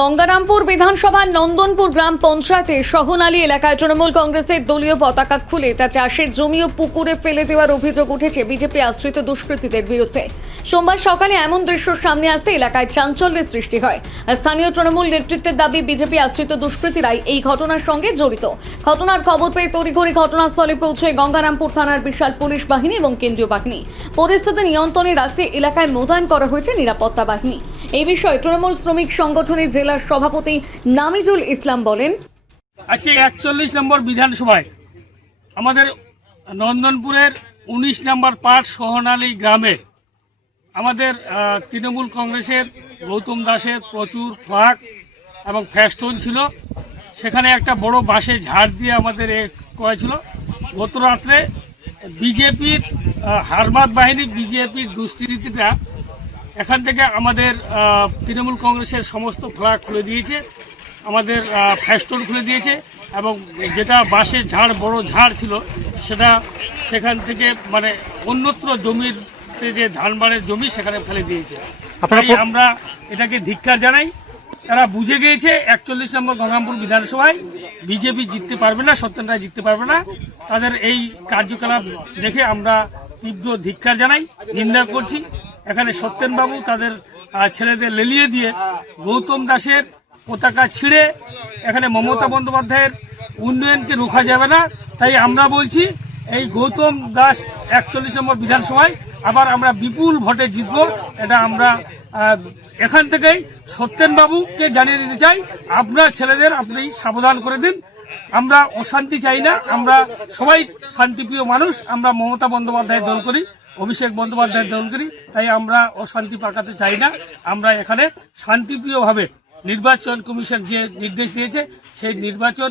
গঙ্গারামপুর বিধানসভার নন্দনপুর গ্রাম পঞ্চায়েতে সহনালী এলাকায় তৃণমূল কংগ্রেসের দলীয় পতাকা খুলে তা চাষের জমি ও পুকুরে ফেলে দেওয়ার অভিযোগ উঠেছে বিজেপি আশ্রিত দুষ্কৃতীদের বিরুদ্ধে। সোমবার সকালে এমন দৃশ্য সামনে আসতে এলাকায় চাঞ্চল্যের সৃষ্টি হয়। স্থানীয় তৃণমূল নেতৃত্বের দাবি, বিজেপি আশ্রিত দুষ্কৃতীরাই এই ঘটনার সঙ্গে জড়িত। ঘটনার খবর পেয়ে তড়িঘড়ি ঘটনাস্থলে পৌঁছয় গঙ্গারামপুর থানার বিশাল পুলিশ বাহিনী এবং কেন্দ্রীয় বাহিনী। পরিস্থিতি নিয়ন্ত্রণে রাখতে এলাকায় মোতায়েন করা হয়েছে নিরাপত্তা বাহিনী। এই বিষয়ে তৃণমূল শ্রমিক সংগঠনের জেলার সভাপতি নামিজুল ইসলাম বলেন, আজকে 41 নম্বর বিধানসভায় আমাদের নন্দনপুরের 19 নম্বর পার্ট সোহনালী গ্রামে আমাদের তৃণমূল কংগ্রেসের গৌতম দাসের প্রচুর ফ্ল্যাগ এবং ফেস্টুন ছিল। সেখানে একটা বড় বাঁশে ঝাড় দিয়ে আমাদের করা ছিল। গত রাত্রে বিজেপির হারমাত বাহিনী, বিজেপির দুষ্কৃতীরা এখান থেকে আমাদের তৃণমূল কংগ্রেসের সমস্ত ফ্ল্যাগ খুলে দিয়েছে, আমাদের ফেস্টুন খুলে দিয়েছে এবং যেটা বাঁশের ঝাড়, বড় ঝাড় ছিল, সেটা সেখান থেকে মানে অন্যত্র জমির যে ধানবাড়ের জমি সেখানে ফেলে দিয়েছে। আমরা এটাকে ধিক্কার জানাই। তারা বুঝে গিয়েছে 41 নম্বর গঙ্গারামপুর বিধানসভায় বিজেপি জিততে পারবে না, সত্যেন রায় জিততে পারবে না। তাদের এই কার্যকলাপ দেখে আমরা তীব্র ধিক্কার জানাই, নিন্দা করছি। এখানে সত্যেনবাবু তাদের ছেলেদের লেলিয়ে দিয়ে গৌতম দাসের পতাকা ছিঁড়ে এখানে মমতা বন্দ্যোপাধ্যায়ের উন্নয়নকে রোখা যাবে না। তাই আমরা বলছি, এই গৌতম দাস 41 নম্বর বিধানসভায় আবার আমরা বিপুল ভোটে জিতব। এটা আমরা এখান থেকেই সত্যেনবাবুকে জানিয়ে দিতে চাই, আপনার ছেলেদের আপনি সাবধান করে দিন। আমরা অশান্তি চাই না, আমরা সবাই শান্তিপ্রিয় মানুষ। আমরা মমতা বন্দ্যোপাধ্যায়ের দল করি, অভিষেক বন্দ্যোপাধ্যায়ের দল করি, তাই আমরা অশান্তি পাকাতে চাই না। আমরা এখানে শান্তিপ্রিয়ভাবে নির্বাচন কমিশন যে নির্দেশ দিয়েছে, সেই নির্বাচন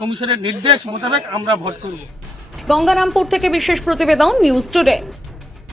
কমিশনের নির্দেশ মোতাবেক আমরা ভোট করব। গঙ্গারামপুর থেকে বিশেষ প্রতিবেদন, নিউজ টুডে।